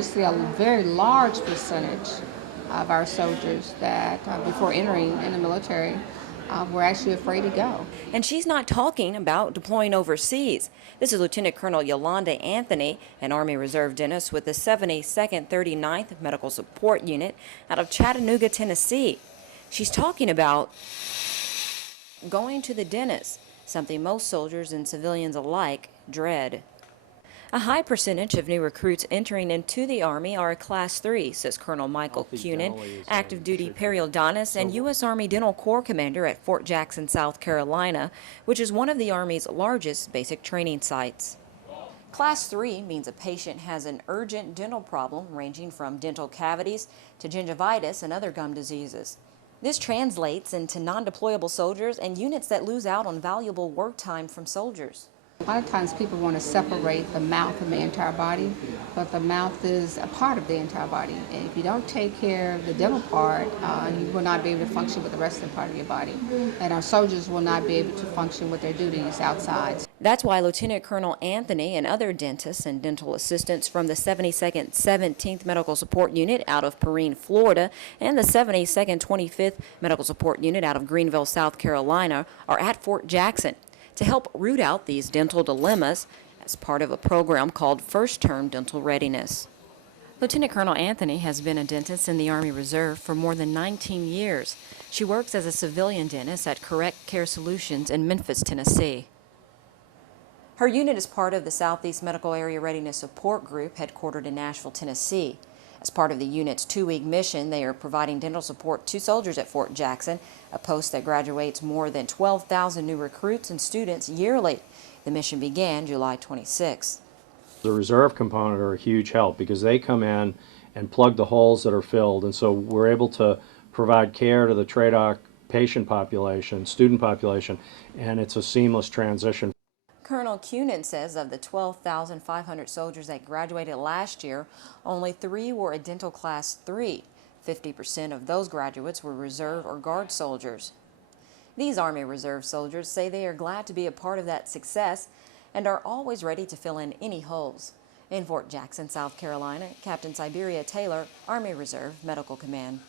we see a very large percentage of our soldiers that before entering in the military were actually afraid to go. And she's not talking about deploying overseas. This is Lieutenant Colonel Yolanda Anthony, an Army Reserve dentist with the 72nd 39th Medical Support Unit out of Chattanooga, Tennessee. She's talking about going to the dentist, something most soldiers and civilians alike dread. A high percentage of new recruits entering into the Army are Class 3, says Colonel Michael Cuenin, active duty periodonist and U.S. Army Dental Corps commander at Fort Jackson, South Carolina, which is one of the Army's largest basic training sites. Class 3 means a patient has an urgent dental problem ranging from dental cavities to gingivitis and other gum diseases. This translates into non-deployable soldiers and units that lose out on valuable work time from soldiers. A lot of times people want to separate the mouth from the entire body, but the mouth is a part of the entire body. And if you don't take care of the dental part, you will not be able to function with the rest of the part of your body. And our soldiers will not be able to function with their duties outside. That's why Lieutenant Colonel Anthony and other dentists and dental assistants from the 72nd 17th Medical Support Unit out of Perrine, Florida, and the 72nd 25th Medical Support Unit out of Greenville, South Carolina, are at Fort Jackson to help root out these dental dilemmas as part of a program called First Term Dental Readiness. Lieutenant Colonel Anthony has been a dentist in the Army Reserve for more than 19 years. She works as a civilian dentist at Correct Care Solutions in Memphis, Tennessee. Her unit is part of the Southeast Medical Area Readiness Support Group headquartered in Nashville, Tennessee. As part of the unit's 2-week mission, they are providing dental support to soldiers at Fort Jackson, a post that graduates more than 12,000 new recruits and students yearly. The mission began July 26. The reserve component are a huge help because they come in and plug the holes that are filled, and so we're able to provide care to the TRADOC patient population, student population, and it's a seamless transition. Colonel Cuenin says of the 12,500 soldiers that graduated last year, only 3 were a dental class 3. 50% of those graduates were reserve or guard soldiers. These Army Reserve soldiers say they are glad to be a part of that success and are always ready to fill in any holes. In Fort Jackson, South Carolina, Captain Siberia Taylor, Army Reserve Medical Command.